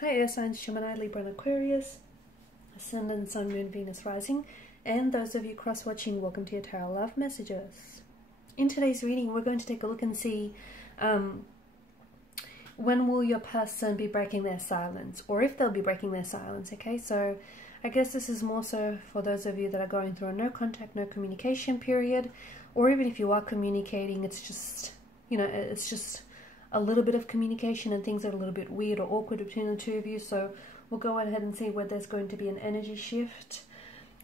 Hi, air signs Gemini, Libra, and Aquarius, Ascendant, Sun, Moon, Venus, Rising, and those of you cross-watching, welcome to your Tarot Love Messages. In today's reading, we're going to take a look and see when will your person be breaking their silence, or if they'll be breaking their silence, okay? So I guess this is more so for those of you that are going through a no contact, no communication period, or even if you are communicating, it's just, you know, it's just a little bit of communication and things are a little bit weird or awkward between the two of you. So we'll go ahead and see where there's going to be an energy shift.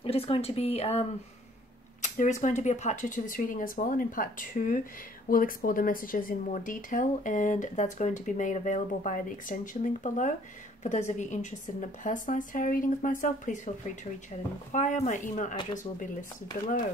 It is going to be, there is going to be a part 2 to this reading as well, and in part 2 we'll explore the messages in more detail, and that's going to be made available via the extension link below. For those of you interested in a personalized tarot reading with myself, please feel free to reach out and inquire. My email address will be listed below.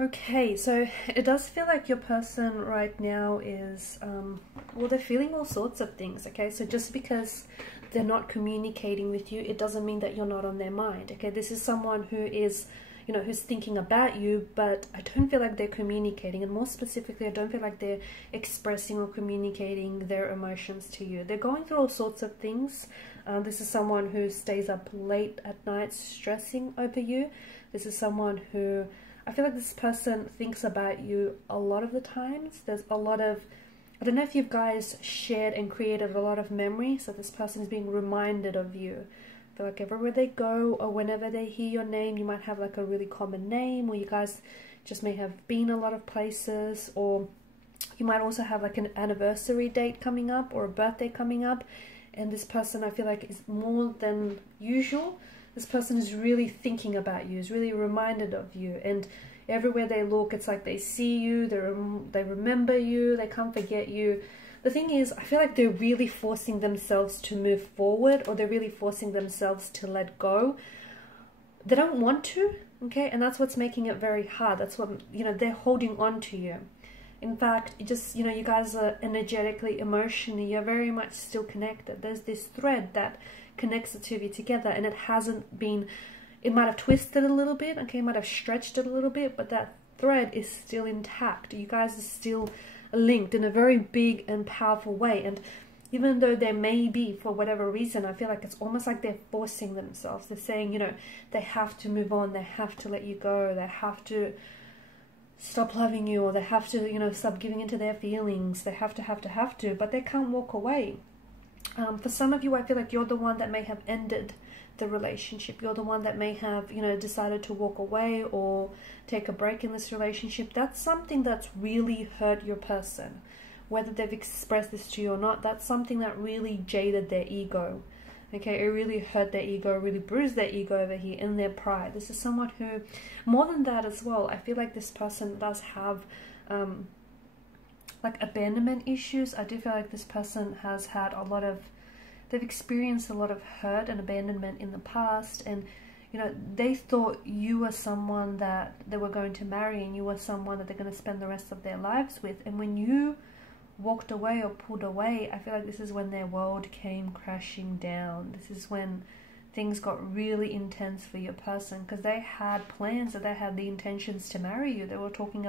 Okay, so it does feel like your person right now is, well, they're feeling all sorts of things, okay? So just because they're not communicating with you, it doesn't mean that you're not on their mind, okay? This is someone who is, you know, who's thinking about you, but I don't feel like they're communicating, and more specifically, I don't feel like they're expressing or communicating their emotions to you. They're going through all sorts of things. This is someone who stays up late at night stressing over you. This is someone who, I feel like this person thinks about you a lot of the times. There's a lot of, I don't know if you guys shared and created a lot of memories, so this person is being reminded of you. I feel like everywhere they go or whenever they hear your name, you might have like a really common name, or you guys just may have been a lot of places, or you might also have like an anniversary date coming up or a birthday coming up, and this person, I feel like, is more than usual. This person is really thinking about you, is really reminded of you, and everywhere they look, it's like they see you, they remember you, they can't forget you. The thing is, I feel like they're really forcing themselves to move forward, or they're really forcing themselves to let go. They don't want to, okay, and that's what's making it very hard. That's what, you know, they're holding on to you. In fact, it just, you know, you guys are energetically, emotionally, you're very much still connected. There's this thread that connects the two of you together, and it hasn't been, it might have twisted a little bit, okay, might have stretched it a little bit, but that thread is still intact. You guys are still linked in a very big and powerful way, and even though they may be, for whatever reason, I feel like it's almost like they're forcing themselves. They're saying, you know, they have to move on, they have to let you go, they have to stop loving you, or they have to, you know, stop giving into their feelings, they have to, but they can't walk away. For some of you, I feel like you're the one that may have ended the relationship. You're the one that may have, you know, decided to walk away or take a break in this relationship. That's something that's really hurt your person. Whether they've expressed this to you or not, that's something that really jaded their ego. Okay, it really hurt their ego, really bruised their ego over here in their pride. This is someone who, more than that as well, I feel like this person does have like abandonment issues. I do feel like this person has had a lot of, they've experienced a lot of hurt and abandonment in the past, and you know, they thought you were someone that they were going to marry, and you were someone that they're going to spend the rest of their lives with, and when you walked away or pulled away, I feel like this is when their world came crashing down. This is when things got really intense for your person, because they had plans, that they had the intentions to marry you. They were talking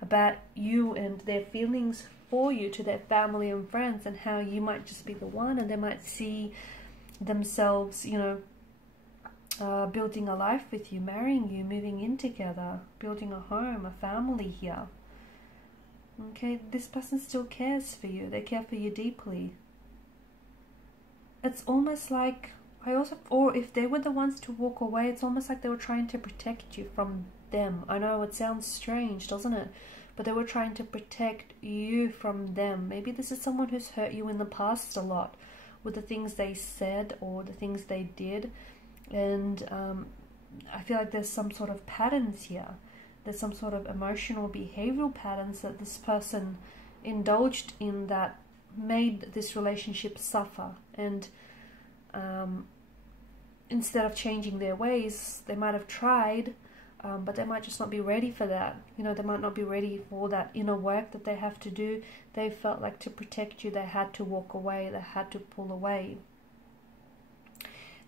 about you and their feelings for you to their family and friends, and how you might just be the one, and they might see themselves, you know, building a life with you, marrying you, moving in together, building a home, a family here. Okay, this person still cares for you. They care for you deeply. It's almost like, or if they were the ones to walk away, it's almost like they were trying to protect you from them. I know it sounds strange, doesn't it? But they were trying to protect you from them. Maybe this is someone who's hurt you in the past a lot with the things they said or the things they did, and I feel like there's some sort of patterns here. There's some sort of emotional behavioral patterns that this person indulged in that made this relationship suffer. And instead of changing their ways, they might have tried, but they might just not be ready for that. You know, they might not be ready for that inner work that they have to do. They felt like to protect you, they had to walk away, they had to pull away.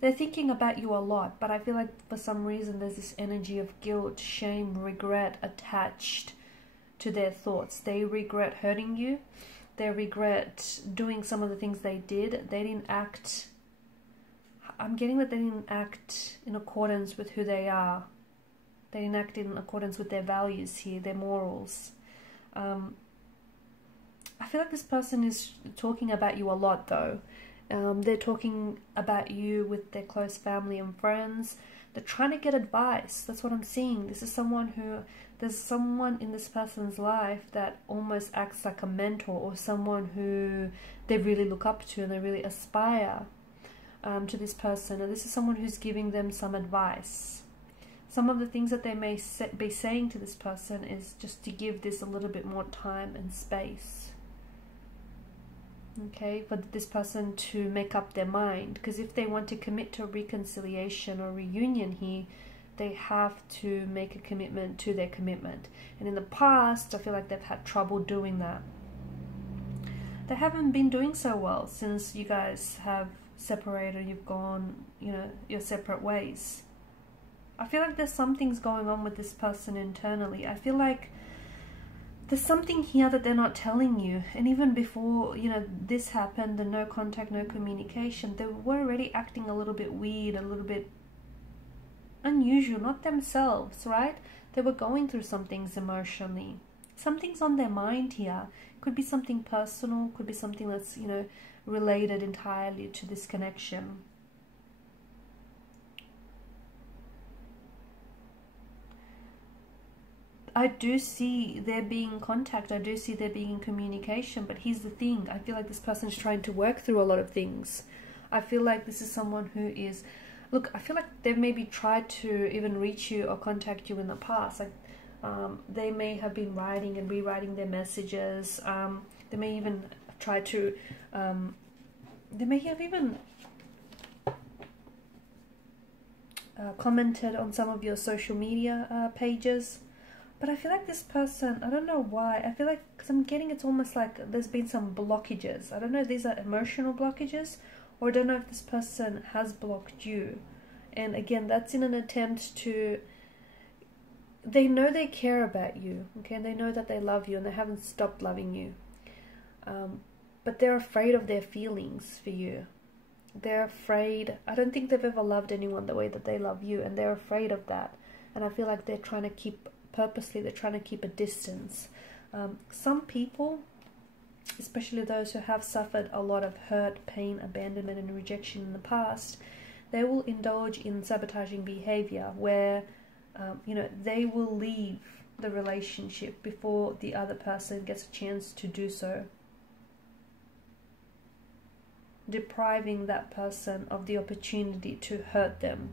They're thinking about you a lot, but I feel like for some reason there's this energy of guilt, shame, regret attached to their thoughts. They regret hurting you. They regret doing some of the things they did. They didn't act, I'm getting that they didn't act in accordance with who they are. They didn't act in accordance with their values here, their morals. I feel like this person is talking about you a lot though. They're talking about you with their close family and friends. They're trying to get advice. That's what I'm seeing. This is someone who, there's someone in this person's life that almost acts like a mentor, or someone who they really look up to and they really aspire to this person. And this is someone who's giving them some advice. Some of the things that they may be saying to this person is just to give this a little bit more time and space. Okay, for this person to make up their mind, because if they want to commit to a reconciliation or reunion here, they have to make a commitment to their commitment. And in the past, I feel like they've had trouble doing that. They haven't been doing so well since you guys have separated, you've gone, you know, your separate ways. I feel like there's some things going on with this person internally. I feel like there's something here that they're not telling you. And even before, you know, this happened, the no contact, no communication, they were already acting a little bit weird, a little bit unusual, not themselves, right? They were going through some things emotionally. Something's on their mind here. Could be something personal, could be something that's, you know, related entirely to this connection. I do see there being contact, I do see there being communication, but here's the thing, I feel like this person is trying to work through a lot of things. I feel like this is someone who is, look, I feel like they've maybe tried to even reach you or contact you in the past. Like they may have been writing and rewriting their messages. They may even try to, they may have even commented on some of your social media pages. But I feel like this person, I don't know why, I feel like, because I'm getting, it's almost like there's been some blockages. I don't know if these are emotional blockages, or I don't know if this person has blocked you. And again, that's in an attempt to, they know they care about you, okay, and they know that they love you and they haven't stopped loving you. But they're afraid of their feelings for you. They're afraid, I don't think they've ever loved anyone the way that they love you, and they're afraid of that. And I feel like they're trying to keep, purposely, they're trying to keep a distance. Some people, especially those who have suffered a lot of hurt, pain, abandonment and rejection in the past, they will indulge in sabotaging behavior where you know, they will leave the relationship before the other person gets a chance to do so, depriving that person of the opportunity to hurt them.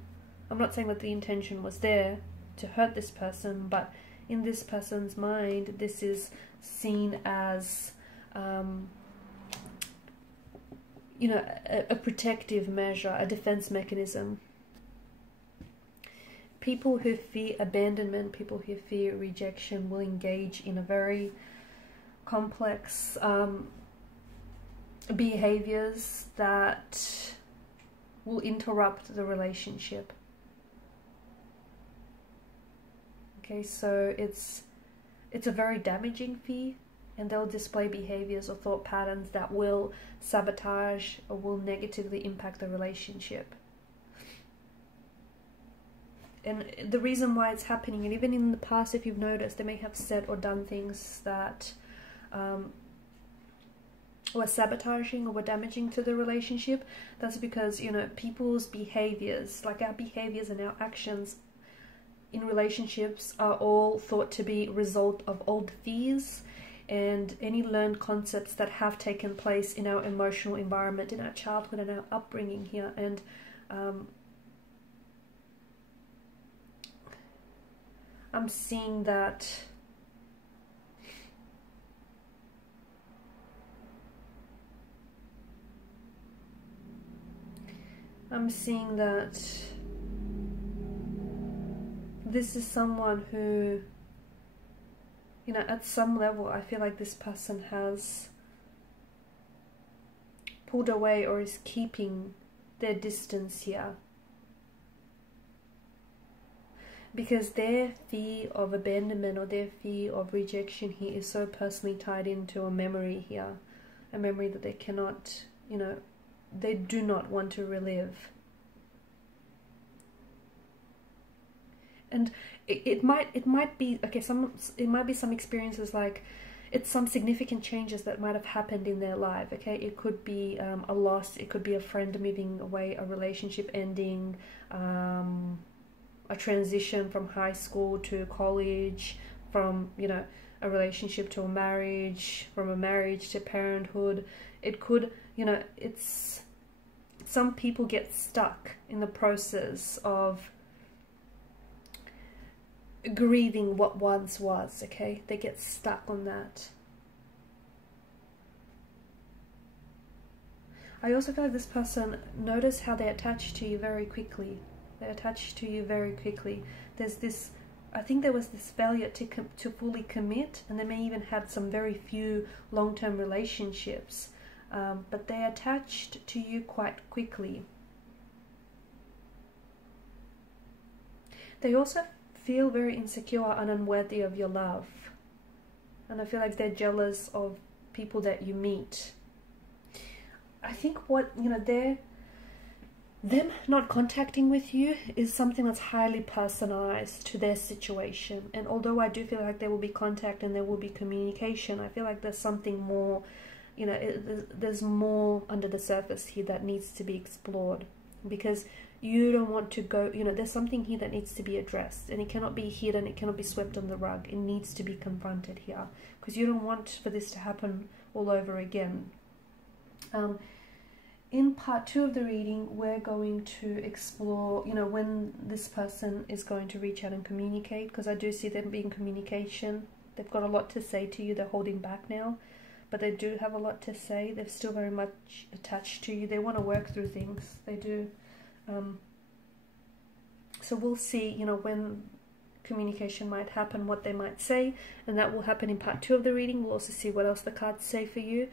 I'm not saying that the intention was there to hurt this person, but in this person's mind, this is seen as you know, a protective measure, a defense mechanism. People who fear abandonment, people who fear rejection will engage in a very complex behaviors that will interrupt the relationship. Okay, so it's a very damaging fear, and they'll display behaviors or thought patterns that will sabotage or will negatively impact the relationship. And the reason why it's happening, and even in the past, if you've noticed, they may have said or done things that were sabotaging or were damaging to the relationship. That's because, you know, people's behaviors, like our behaviors and our actions in relationships, are all thought to be a result of old fears and any learned concepts that have taken place in our emotional environment, in our childhood and our upbringing here. And I'm seeing that this is someone who, you know, at some level, I feel like this person has pulled away or is keeping their distance here. Because their fear of abandonment or their fear of rejection here is so personally tied into a memory here. A memory that they cannot, you know, they do not want to relive. And it might be, okay, it might be some experiences, like it's some significant changes that might have happened in their life, okay? It could be a loss, it could be a friend moving away, a relationship ending, a transition from high school to college, from, you know, a relationship to a marriage, from a marriage to parenthood. It could, you know, it's, some people get stuck in the process of grieving what once was, okay? They get stuck on that. I also feel like this person, notice how they attach to you very quickly. They attach to you very quickly. There's this, I think there was this failure to fully commit, and they may even had some very few long-term relationships, but they attached to you quite quickly. They also feel very insecure and unworthy of your love, and I feel like they're jealous of people that you meet. I think what, you know, them not contacting with you is something that's highly personalized to their situation. And although I do feel like there will be contact and there will be communication, I feel like there's something more, you know, there's more under the surface here that needs to be explored, because you don't want to go, you know, there's something here that needs to be addressed, and it cannot be hidden, it cannot be swept on the rug. It needs to be confronted here, because you don't want for this to happen all over again. In part 2 of the reading, we're going to explore, you know, when this person is going to reach out and communicate, because I do see them being communication. They've got a lot to say to you. They're holding back now, but they do have a lot to say. They're still very much attached to you. They want to work through things. They do. So we'll see, you know, when communication might happen, what they might say, and that will happen in part 2 of the reading. We'll also see what else the cards say for you.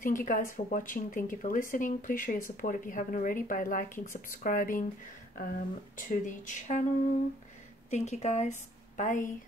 Thank you guys for watching. Thank you for listening. Please show your support if you haven't already by liking, subscribing to the channel. Thank you guys. Bye.